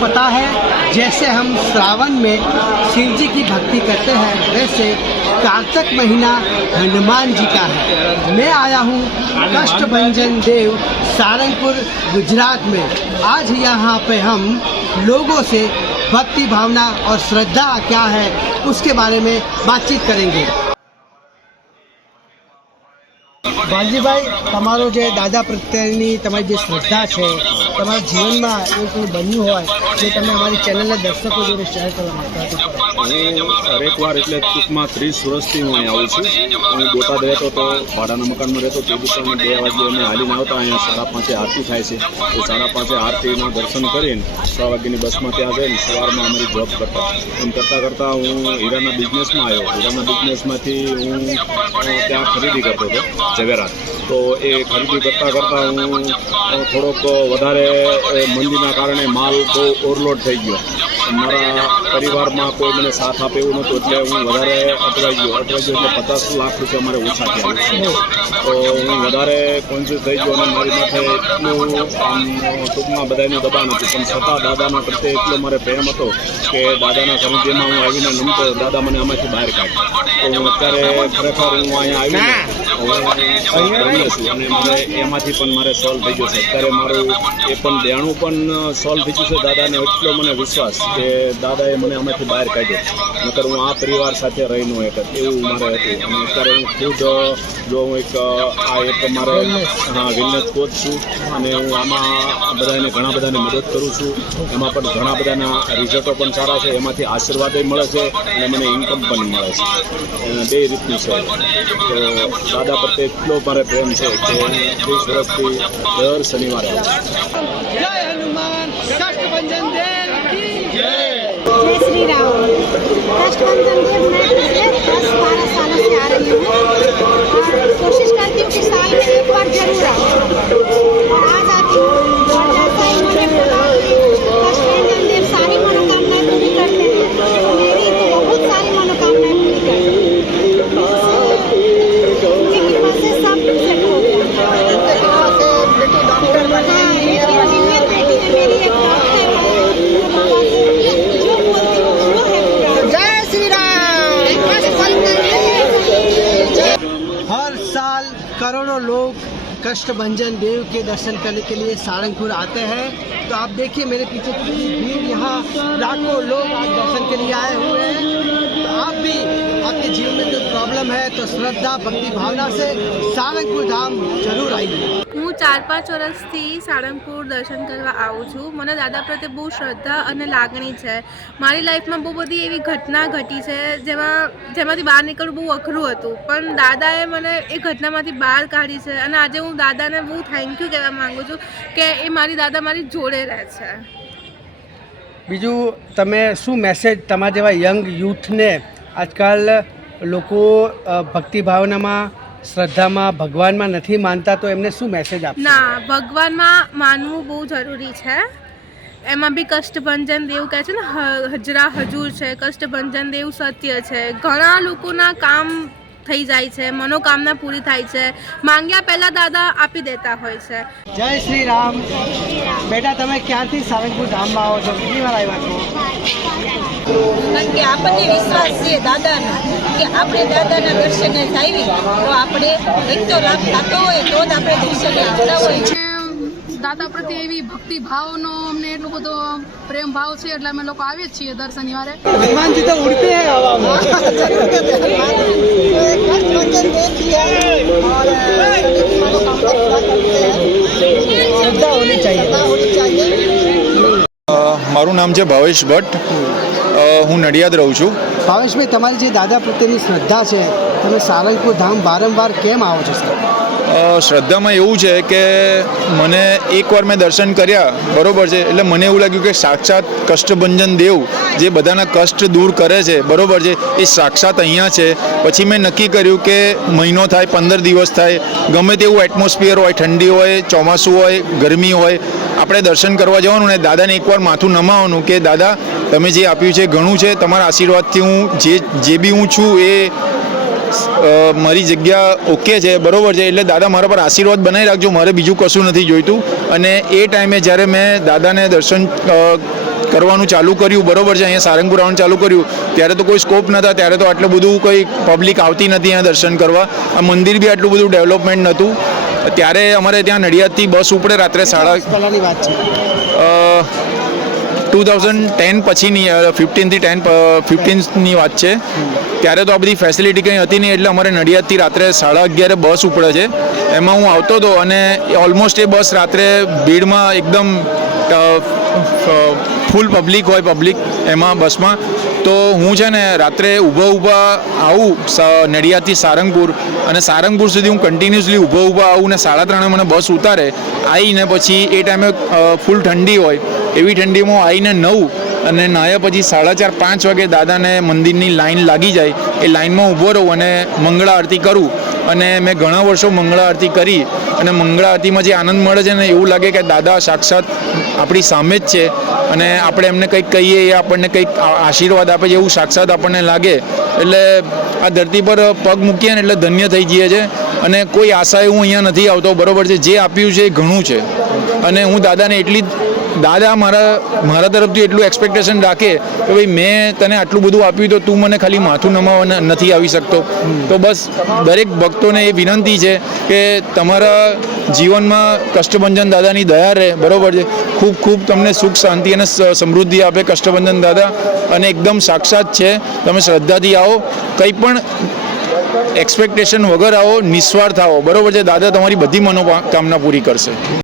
पता है, जैसे हम श्रावण में शिव जी की भक्ति करते हैं, वैसे कार्तिक महीना हनुमान जी का है। मैं आया हूँ कष्ट भंजन देव, सारंगपुर, गुजरात में। आज यहाँ पे हम लोगों से भक्ति भावना और श्रद्धा क्या है, उसके बारे में बातचीत करेंगे। વાલજીભાઈ તમારો જે દાદા પ્રત્યેની તમારી જે શ્રદ્ધા છે, તમારા જીવનમાં એવું કંઈ બન્યું હોય, જે તમે અમારી ચેનલના દર્શકો જોડે શેર કરવા માગતા હતા? હું હરેકવાર એટલે ટૂંકમાં ત્રીસ વર્ષથી હું અહીં આવું છું. હું બોટાદ રહેતો તો ભાડાના મકાનમાં રહેતો, તે દિવસે બે વાગે અમે હાલીને આવતા, અહીંયા સાડા પાંચે આરતી થાય છે. તો સાડા પાંચે આરતીના દર્શન કરીને છ વાગ્યાની બસમાં ત્યાં જઈને સવારમાં અમારી જોબ કરતા. એમ કરતાં કરતાં હું હીરાના બિઝનેસમાં આવ્યો. હીરાના બિઝનેસમાંથી હું ત્યાં ખરીદી કરતો હતો, ઝવેરાત. તો એ ખરીદી કરતાં કરતાં હું થોડોક વધારે મંદીના કારણે માલ બહુ ઓવરલોડ થઈ ગયો. મારા પરિવારમાં કોઈ મને સાથ આપે એવું નહોતું, એટલે હું વધારે અટવાઈ ગયો. અટવાઈ ગયો એટલે પચાસ લાખ રૂપિયા મારે ઓછા થયા. તો હું વધારે કોન્શિયસ થઈ ગયો અને મારી માથે એટલું ટૂંકમાં બધાનું દબાણ હતું. પણ છતાં દાદાના પ્રત્યે એટલો મારે પ્રેમ હતો કે દાદાના સાનિધ્યમાં હું આવીને નમતો દાદા મને આમાંથી બહાર કાઢ તો હું અત્યારે ખરેખર હું અહીંયા આવીને હું છું અને મને એમાંથી પણ મારે સોલ્વ થઈ ગયું છે. અત્યારે મારું એ પણ દેણું પણ સોલ્વ થઈ ગયું છે દાદાને એટલો મને વિશ્વાસ કે દાદાએ મને આમાંથી બહાર કાઢ્યો. નકર હું આ પરિવાર સાથે રહી એક એવું મારે હતું. અને અત્યારે હું ખુદ જો હું એક આ એક મારે હા વિલનેસ કોચ છું અને હું આમાં બધાને ઘણા બધાને મદદ કરું છું. એમાં પણ ઘણા બધાના રિઝલ્ટો પણ સારા છે. એમાંથી આશીર્વાદય મળે છે અને મને ઇન્કમ પણ મળે છે. બે રીતનું છે. તો દાદા પ્રત્યે એટલો મારે પ્રેમ છે કે હું ત્રીસ વર્ષથી દર શનિવારે શ્રી રામ. कष्ट भंजन देव के दर्शन करने के लिए सारंगपुर आते हैं। तो आप देखिए मेरे पीछे कितनी भीड़ यहाँ। लाखों लोग आज दर्शन के लिए आए हुए हैं। तो आप भी आपके जीवन में कोई प्रॉब्लम है तो श्रद्धा भक्ति भावना से सारंगपुर धाम जरूर आइए હું ચાર પાંચ વર્ષથી સાળંગપુર દર્શન કરવા આવું છું મને દાદા પ્રત્યે બહુ શ્રદ્ધા અને લાગણી છે મારી લાઈફમાં બહુ બધી એવી ઘટના ઘટી છે જેમાં જેમાંથી બહાર નીકળવું બહુ અઘરું હતું પણ દાદાએ મને એ ઘટનામાંથી બહાર કાઢી છે અને આજે હું દાદાને બહુ થેન્ક યુ કહેવા માગું છું કે એ મારી દાદા મારી જોડે રહે છે બીજું તમે શું મેસેજ તમારા જેવા યંગ યુથને આજકાલ લોકો ભક્તિભાવનામાં ભક્તિ ભાવનામાં શ્રદ્ધામાં, ભગવાનમાં નથી માનતા, તો એમને શું મેસેજ આપશો? ના, ભગવાનમાં માનવું બહુ જરૂરી છે. એમાં બી કષ્ટભંજન દેવ કહે છે ને હજરા હજુર છે, કષ્ટભંજન દેવ સત્ય છે. ઘણા લોકોના કામ થઈ જાય છે મનોકામના પૂરી થાય છે. માંગ્યા પહેલાં દાદા આપી દેતા હોય છે. જય શ્રી રામ. બેટા તમે ક્યાંથી સારંગપુર ધામમાં આવો છો? કેટલી વાર આવ્યા છો? કારણ કે આપણને વિશ્વાસ છે દાદાનો કે આપણે દાદાના દર્શને જાવી તો આપણે એક તો લાભ થતો હોય તો જ આપણે દર્શને આવતા હોય. દાતા પ્રત્યે એવી ભક્તિ ભાવનો અમને એટલો બધો પ્રેમ ભાવ છે એટલે અમે લોકો આવીએ છીએ દર શનિવારે. હનુમાનજી તો ઉડતે મારું નામ છે ભાવેશ ભટ્ટ. હું નડિયાદ રહું છું. ભાવેશભાઈ, તમારી જે દાદા પ્રત્યેની શ્રદ્ધા છે, તમે સારંગપુર ધામ વારંવાર કેમ આવો છો શ્રદ્ધામાં એવું છે કે મને એકવાર મેં દર્શન કર્યા, બરોબર છે, એટલે મને એવું લાગ્યું કે સાક્ષાત કષ્ટભંજન દેવ, જે બધાના કષ્ટ દૂર કરે છે, બરોબર છે, એ સાક્ષાત અહીંયા છે. પછી મેં નક્કી કર્યું કે મહિનો થાય, પંદર દિવસ થાય, ગમે તેવું એટમોસ્ફિયર હોય, ઠંડી હોય, ચોમાસું હોય, ગરમી હોય આપણે દર્શન કરવા જવાનું અને દાદાને એકવાર માથું નમાવાનું કે, દાદા, તમે જે આપ્યું છે ઘણું છે, તમારા આશીર્વાદથી હું જે જે બી હું છું એ મારી જગ્યા ઓકે છે, બરોબર છે, એટલે દાદા મારા પર આશીર્વાદ બનાવી રાખજો, મારે બીજું કશું નથી જોઈતું. અને એ ટાઈમે જ્યારે મેં દાદાને દર્શન કરવાનું ચાલુ કર્યું, બરોબર છે, અહીંયા સારંગપુર આવવાનું ચાલુ કર્યું, ત્યારે તો કોઈ સ્કોપ નહોતા, ત્યારે તો આટલું બધું કોઈ પબ્લિક આવતી નથી અહીંયા દર્શન કરવા. આ મંદિર બી આટલું બધું ડેવલપમેન્ટ નહોતું. ત્યારે અમારે ત્યાં નડિયાદથી બસ ઉપડે રાત્રે સાડા વાત છે. ટુ થાઉઝન્ડ ટેન પછીની ફિફ્ટીનથી ટેન ફિફ્ટીનની વાત છે. ત્યારે તો આ બધી ફેસિલિટી કંઈ હતી નહીં એટલે અમારે નડિયાદથી રાત્રે સાડા અગિયારે બસ ઉપડે છે. એમાં હું આવતો હતો અને ઓલમોસ્ટ એ બસ રાત્રે ભીડમાં એકદમ ફૂલ પબ્લિક હોય પબ્લિક એમાં બસમાં. તો હું છે ને રાત્રે ઊભા ઊભા આવું નડિયાદથી સારંગપુર અને સારંગપુર સુધી હું કન્ટિન્યુઅસલી ઊભા ઊભા આવું ને સાડા ત્રણે મને બસ ઉતારે આવીને પછી એ ટાઈમે ફૂલ ઠંડી હોય, એવી ઠંડીમાં આવીને નવું અને નાયા પછી સાડા ચાર પાંચ વાગે દાદાને મંદિરની લાઈન લાગી જાય, એ લાઈનમાં ઊભો રહું અને મંગળા આરતી કરું અને મેં ઘણા વર્ષો મંગળા આરતી કરી અને મંગળા આરતીમાં જે આનંદ મળે છે ને એવું લાગે કે દાદા સાક્ષાત આપણી સામે જ છે અને આપણે એમને કંઈક કહીએ, એ આપણને કંઈક આશીર્વાદ આપે છે, એવું સાક્ષાત આપણને લાગે. એટલે આ ધરતી પર પગ મૂકીએ ને એટલે ધન્ય થઈ જઈએ છે. અને કોઈ આશાએ હું અહીંયા નથી આવતો, બરાબર છે? જે આપ્યું છે એ ઘણું છે. અને હું દાદાને એટલી જ દાદા, મારા મારા તરફથી એટલું એક્સપેક્ટેશન રાખે કે ભાઈ મેં તને આટલું બધું આપ્યું તો તું મને ખાલી માથું નમાવા નથી આવી શકતો. તો બસ દરેક ભક્તોને એ વિનંતી છે કે તમારા જીવનમાં કષ્ટભંજન દાદાની દયા રહે, બરાબર છે? ખૂબ ખૂબ તમને સુખ, શાંતિ અને સમૃદ્ધિ આપે કષ્ટભંજન દાદા અને એકદમ સાક્ષાત છે. તમે શ્રદ્ધાથી આવો. કંઈ પણ એક્સપેક્ટેશન વગર આવો, નિસ્વાર્થ આવો. બરાબર છે? દાદા, તમારી બધી મનોકામના પૂરી કરશે.